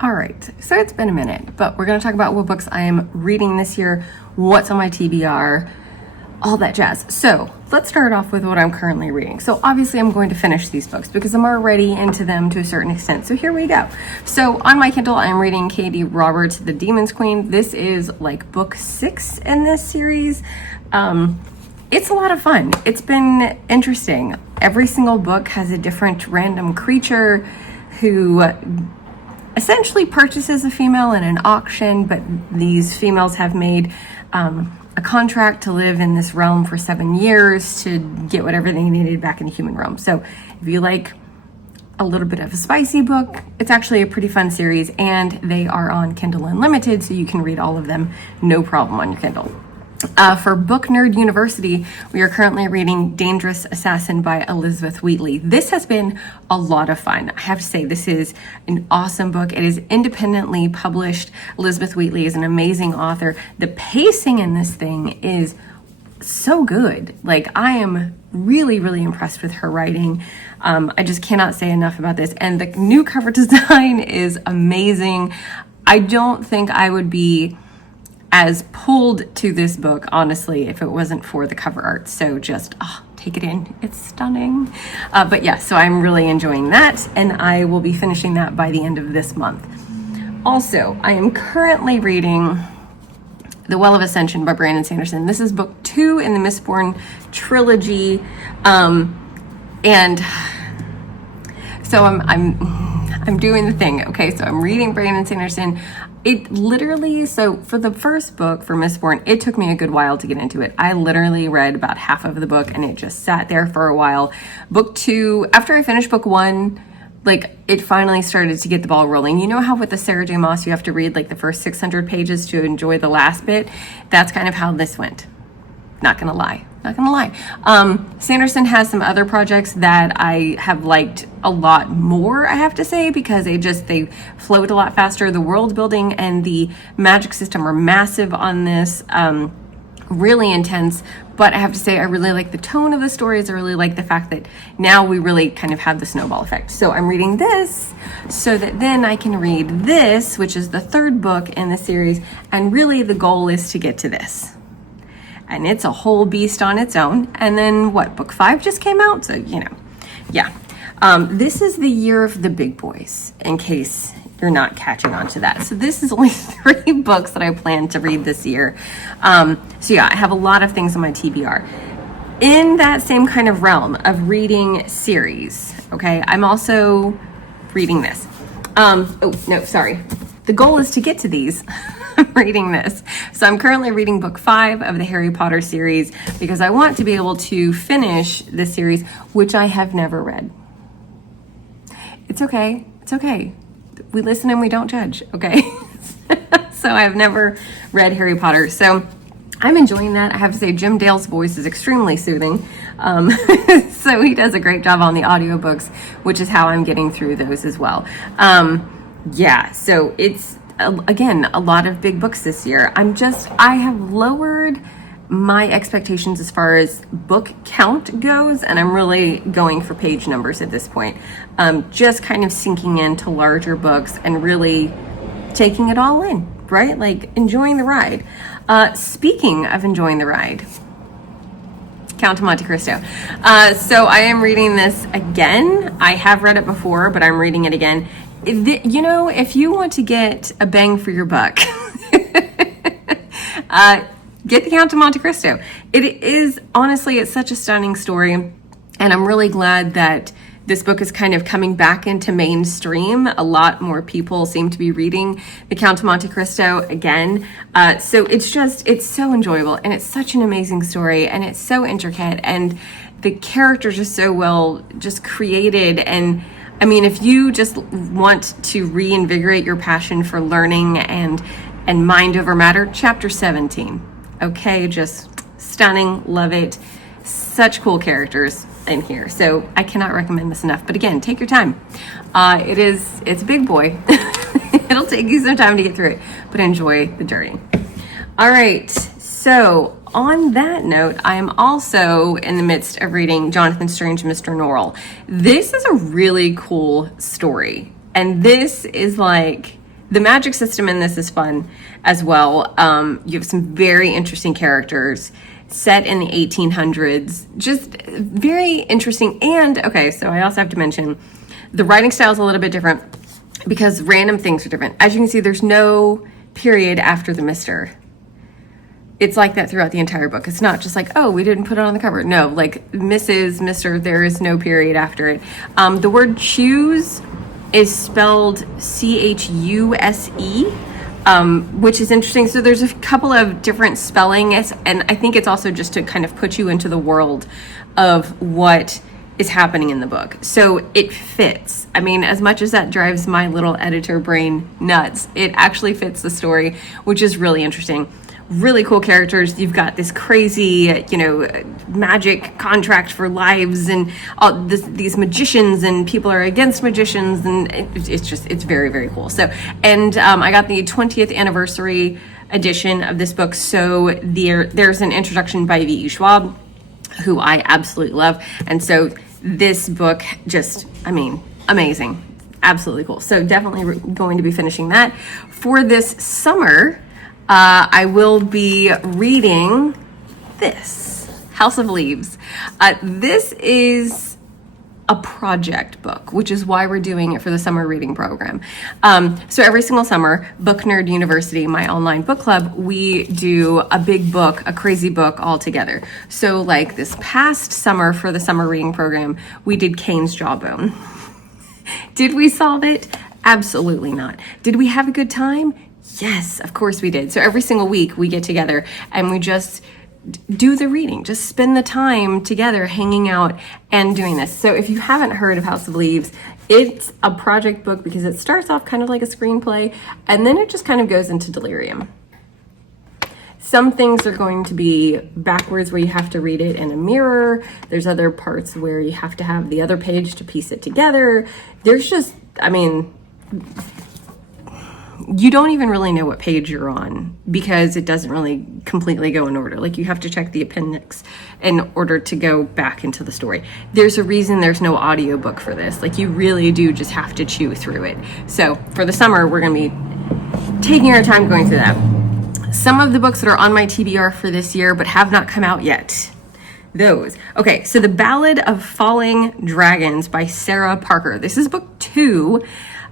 All right, so it's been a minute, but we're going to talk about what books I am reading this year, what's on my TBR, all that jazz. So let's start off with what I'm currently reading. So obviously I'm going to finish these books because I'm already into them to a certain extent. So here we go. So on my Kindle, I'm reading Katie Roberts' The Demon's Queen. This is like book 6 in this series. It's a lot of fun. It's been interesting. Every single book has a different random creature who essentially purchases a female in an auction, but these females have made a contract to live in this realm for 7 years to get whatever they needed back in the human realm. So if you like a little bit of a spicy book, it's actually a pretty fun series, and they are on Kindle Unlimited, so you can read all of them no problem on your Kindle. For Book Nerd University, we are currently reading Dangerous Assassin by Elizabeth Wheatley. This has been a lot of fun. I have to say, this is an awesome book. It is independently published. Elizabeth Wheatley is an amazing author. The pacing in this thing is so good. Like, I am really, really impressed with her writing. I just cannot say enough about this. And the new cover design is amazing. I don't think I would be as pulled to this book, honestly, if it wasn't for the cover art. So just take it in. It's stunning. But yeah, so I'm really enjoying that, and I will be finishing that by the end of this month. Also, I am currently reading The Well of Ascension by Brandon Sanderson. This is book 2 in the Mistborn trilogy. And so I'm doing the thing. Okay, so I'm reading Brandon Sanderson. It literally, so for the first book, for Mistborn, it took me a good while to get into it. I literally read about half of the book and it just sat there for a while. Book 2, after I finished book 1, like, it finally started to get the ball rolling. You know how with the Sarah J. Maas you have to read like the first 600 pages to enjoy the last bit? That's kind of how this went. Not gonna lie. Sanderson has some other projects that I have liked a lot more, I have to say, because they flowed a lot faster. The world building and the magic system are massive on this, really intense. But I have to say, I really like the tone of the stories. I really like the fact that now we really kind of have the snowball effect. So I'm reading this so that then I can read this, which is the third book in the series. And really the goal is to get to this. And it's a whole beast on its own. And then book 5 just came out? So, yeah. This is the year of the big boys, in case you're not catching on to that. So this is only 3 books that I plan to read this year. So yeah, I have a lot of things on my TBR. In that same kind of realm of reading series, okay, I'm also reading this. The goal is to get to these. I'm reading this. So I'm currently reading book 5 of the Harry Potter series because I want to be able to finish this series, which I have never read. It's okay. We listen and we don't judge, okay? So I've never read Harry Potter. So I'm enjoying that. I have to say, Jim Dale's voice is extremely soothing. So he does a great job on the audiobooks, which is how I'm getting through those as well. Yeah, so it's, again, a lot of big books this year. I have lowered my expectations as far as book count goes, and I'm really going for page numbers at this point. Just kind of sinking into larger books and really taking it all in, right? Like, enjoying the ride. Speaking of enjoying the ride, Count of Monte Cristo. So I am reading this again. I have read it before, but I'm reading it again. If you want to get a bang for your buck, get the Count of Monte Cristo. It is, honestly, it's such a stunning story, and I'm really glad that this book is kind of coming back into mainstream. A lot more people seem to be reading the Count of Monte Cristo again. So it's so enjoyable, and it's such an amazing story, and it's so intricate, and the characters are so well just created. And I mean, if you just want to reinvigorate your passion for learning and mind over matter, chapter 17. Okay, just stunning, love it. Such cool characters in here. So I cannot recommend this enough. But again, take your time. It's a big boy. It'll take you some time to get through it, but enjoy the journey. All right, so on that note, I am also in the midst of reading Jonathan Strange, Mr. Norrell. This is a really cool story. And this is like The magic system in this is fun as well. You have some very interesting characters set in the 1800s, just very interesting. And okay, so I also have to mention the writing style is a little bit different because random things are different. As you can see, there's no period after the Mr. It's like that throughout the entire book. It's not just like, oh, we didn't put it on the cover. No, like Mrs., Mr., there is no period after it. The word choose is spelled C-H-U-S-E, which is interesting. So there's a couple of different spellings, and I think it's also just to kind of put you into the world of what is happening in the book. So it fits. I mean, as much as that drives my little editor brain nuts, it actually fits the story, which is really interesting. Really cool characters. You've got this crazy, magic contract for lives and all these magicians, and people are against magicians, and it's very, very cool. So, and I got the 20th anniversary edition of this book. So there's an introduction by V.E. Schwab, who I absolutely love. And so this book just, amazing. Absolutely cool. So definitely going to be finishing that. For this summer, I will be reading this, House of Leaves. This is a project book, which is why we're doing it for the summer reading program. So every single summer, Book Nerd University, my online book club, we do a big book, a crazy book all together. So like this past summer for the summer reading program, we did Cain's Jawbone. Did we solve it? Absolutely not. Did we have a good time? Yes, of course we did. So every single week we get together and we just do the reading, just spend the time together hanging out and doing this. So if you haven't heard of House of Leaves, it's a project book because it starts off kind of like a screenplay and then it just kind of goes into delirium. Some things are going to be backwards where you have to read it in a mirror. There's other parts where you have to have the other page to piece it together. There's just, you don't even really know what page you're on because it doesn't really completely go in order. Like you have to check the appendix in order to go back into the story. There's a reason there's no audiobook for this. Like you really do just have to chew through it. So for the summer, we're going to be taking our time going through that. Some of the books that are on my TBR for this year but have not come out yet. Those. Okay, so The Ballad of Falling Dragons by Sarah Parker. This is book 2.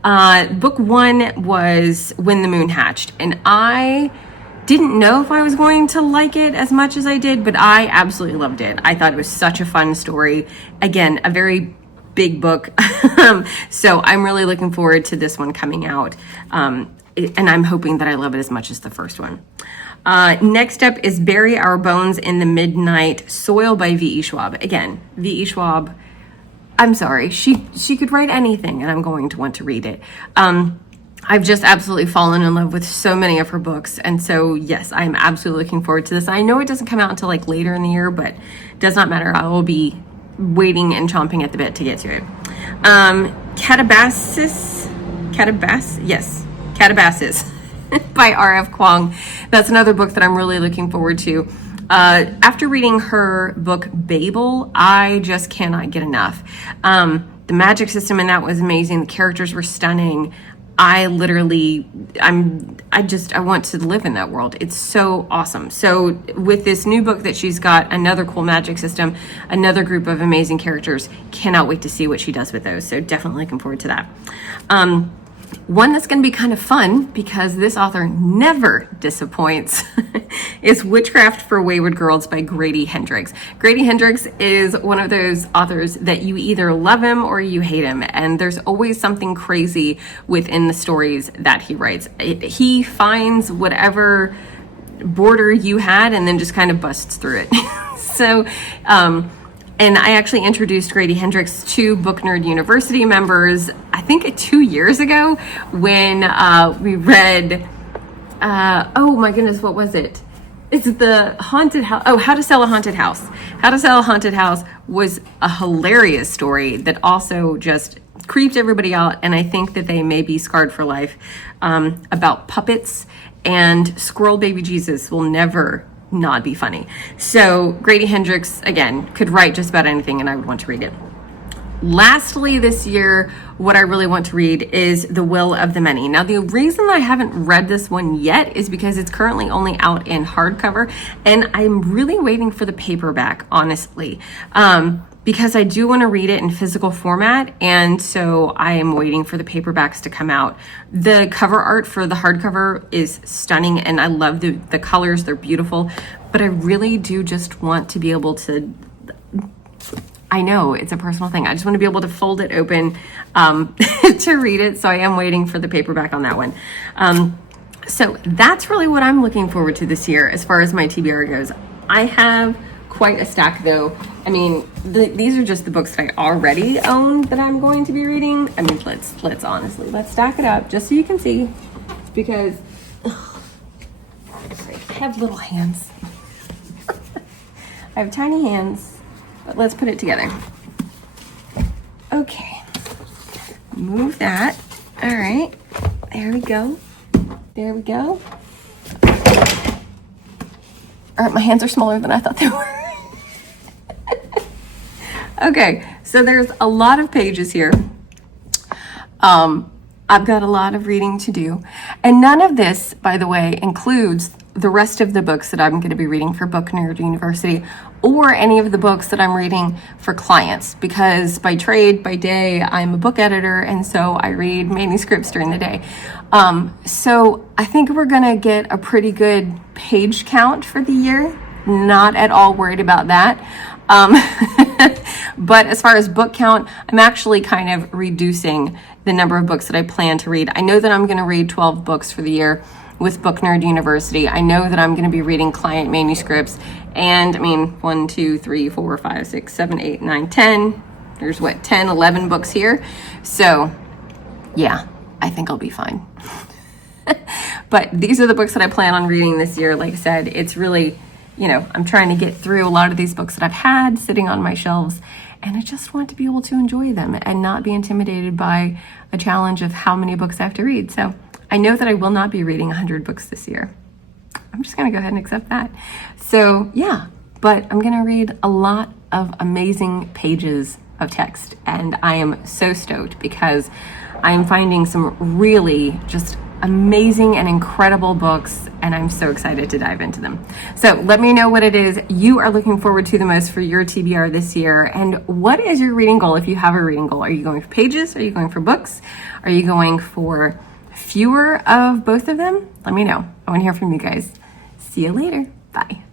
Book 1 was When the Moon Hatched, and I didn't know if I was going to like it as much as I did, but I absolutely loved it. I thought it was such a fun story. Again, a very big book. So I'm really looking forward to this one coming out. And I'm hoping that I love it as much as the first one. Next up is Bury Our Bones in the Midnight Soil by V.E. Schwab. Again, V.E. Schwab, I'm sorry, she could write anything and I'm going to want to read it. I've just absolutely fallen in love with so many of her books. And so, yes, I'm absolutely looking forward to this. I know it doesn't come out until like later in the year, but it does not matter. I will be waiting and chomping at the bit to get to it. Catabasis by R.F. Kuang. That's another book that I'm really looking forward to. After reading her book Babel, I just cannot get enough. The magic system in that was amazing. The characters were stunning. I want to live in that world. It's so awesome. So with this new book that she's got, another cool magic system, another group of amazing characters, cannot wait to see what she does with those. So definitely looking forward to that. One that's going to be kind of fun because this author never disappoints is Witchcraft for Wayward Girls by Grady Hendrix. Grady Hendrix is one of those authors that you either love him or you hate him, and there's always something crazy within the stories that he writes. He finds whatever border you had and then just kind of busts through it. So, and I actually introduced Grady Hendrix to Book Nerd University members, I think 2 years ago when we read, oh my goodness, what was it? It's the Haunted House. Oh, How to Sell a Haunted House. How to Sell a Haunted House was a hilarious story that also just creeped everybody out. And I think that they may be scarred for life, about puppets, and Squirrel Baby Jesus will never not be funny. So Grady Hendrix, again, could write just about anything and I would want to read it. lastly this year, what I really want to read is The Will of the Many. Now, the reason I haven't read this one yet is because it's currently only out in hardcover, and I'm really waiting for the paperback, honestly, because I do want to read it in physical format, and so I am waiting for the paperbacks to come out. The cover art for the hardcover is stunning, and I love the colors. They're beautiful, but I really do just want to be able to, I know it's a personal thing, I just want to be able to fold it open to read it, so I am waiting for the paperback on that one. So that's really what I'm looking forward to this year as far as my TBR goes. I have quite a stack though. I mean, these are just the books that I already own that I'm going to be reading. I mean, let's honestly, let's stack it up just so you can see, because I have little hands. I have tiny hands, but let's put it together. Okay, move that. All right, there we go. There we go. All right, my hands are smaller than I thought they were. Okay, so there's a lot of pages here. I've got a lot of reading to do. And none of this, by the way, includes the rest of the books that I'm going to be reading for Book Nerd University, or any of the books that I'm reading for clients, because by trade, by day, I'm a book editor, and so I read manuscripts during the day. So I think we're going to get a pretty good page count for the year. Not at all worried about that. But as far as book count, I'm actually kind of reducing the number of books that I plan to read. I know that I'm going to read 12 books for the year with Book Nerd University. I know that I'm going to be reading client manuscripts, and I mean, 1, 2, 3, 4, 5, 6, 7, 8, 9, 10. There's what, 10, 11 books here. So yeah, I think I'll be fine. But these are the books that I plan on reading this year. Like I said, it's really, you know, I'm trying to get through a lot of these books that I've had sitting on my shelves, and I just want to be able to enjoy them and not be intimidated by a challenge of how many books I have to read. So I know that I will not be reading 100 books this year. I'm just going to go ahead and accept that. So yeah, but I'm going to read a lot of amazing pages of text, and I am so stoked because I am finding some really just amazing and incredible books, and I'm so excited to dive into them. So let me know what it is you are looking forward to the most for your TBR this year, and what is your reading goal if you have a reading goal. Are you going for pages? Are you going for books? Are you going for fewer of both of them? Let me know. I want to hear from you guys. See you later. Bye.